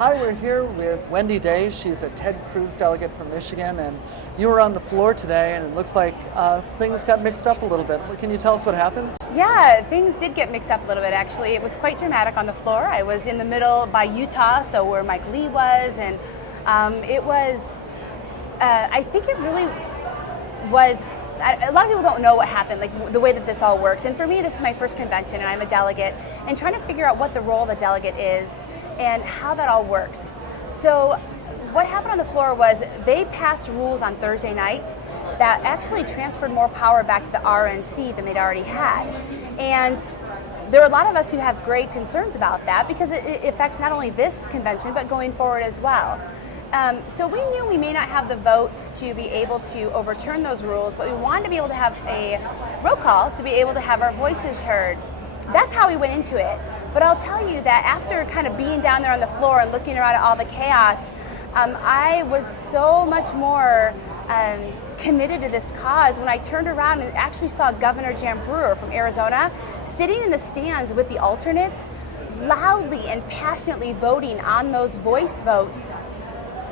Hi, we're here with Wendy-Day. She's a Ted Cruz delegate from Michigan, and you were on the floor today, and it looks like things got mixed up a little bit. Can you tell us what happened? Yeah, things did get mixed up a little bit, actually. It was quite dramatic on the floor. I was in the middle by Utah, so where Mike Lee was, and it was, I think it really was, a lot of people don't know what happened, like the way that this all works. And for me, this is my first convention, and I'm a delegate, and trying to figure out what the role of the delegate is and how that all works. So what happened on the floor was they passed rules on Thursday night that actually transferred more power back to the RNC than they'd already had. And there are a lot of us who have grave concerns about that because it affects not only this convention, but going forward as well. So we knew we may not have the votes to be able to overturn those rules, but we wanted to be able to have a roll call to be able to have our voices heard. That's how we went into it. But I'll tell you that after kind of being down there on the floor and looking around at all the chaos, I was so much more committed to this cause when I turned around and actually saw Governor Jan Brewer from Arizona sitting in the stands with the alternates, loudly and passionately voting on those voice votes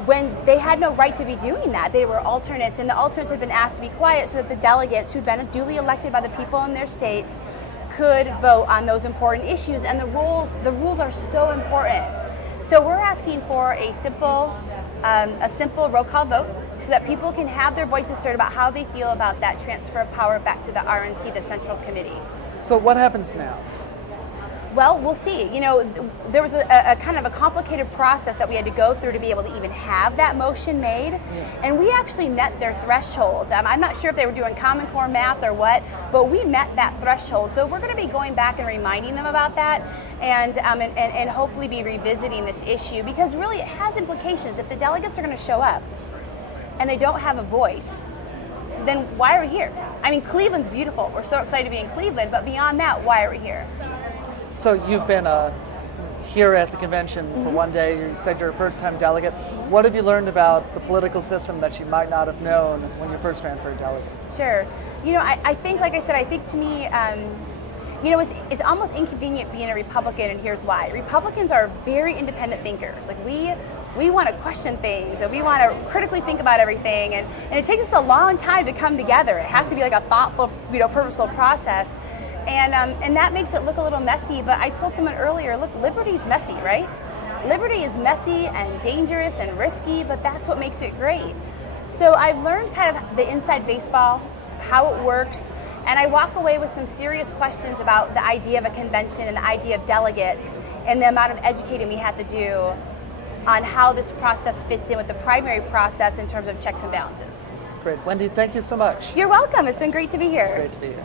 when they had no right to be doing that. They were alternates, and the alternates had been asked to be quiet so that the delegates who'd been duly elected by the people in their states could vote on those important issues. And the rules are so important. So we're asking for a simple roll call vote so that people can have their voices heard about how they feel about that transfer of power back to the RNC, the Central Committee. So what happens now? Well, we'll see. You know, there was a kind of a complicated process that we had to go through to be able to even have that motion made. Yeah. And we actually met their threshold. I'm not sure if they were doing Common Core math or what, but we met that threshold. So we're going to be going back and reminding them about that and hopefully be revisiting this issue, because really it has implications. If the delegates are going to show up and they don't have a voice, then why are we here? I mean, Cleveland's beautiful. We're so excited to be in Cleveland, but beyond that, why are we here? So you've been here at the convention for one day. You said you're a first-time delegate. What have you learned about the political system that you might not have known when you first ran for a delegate? Sure. You know, I think, like I said, I think to me, you know, it's almost inconvenient being a Republican, and here's why. Republicans are very independent thinkers. Like we want to question things, and we want to critically think about everything, and it takes us a long time to come together. It has to be like a thoughtful, you know, purposeful process. And that makes it look a little messy, but I told someone earlier, look, liberty's messy, right? Liberty is messy and dangerous and risky, but that's what makes it great. So I've learned kind of the inside baseball, how it works, and I walk away with some serious questions about the idea of a convention and the idea of delegates and the amount of educating we have to do on how this process fits in with the primary process in terms of checks and balances. Great. Wendy, thank you so much. You're welcome. It's been great to be here. Great to be here.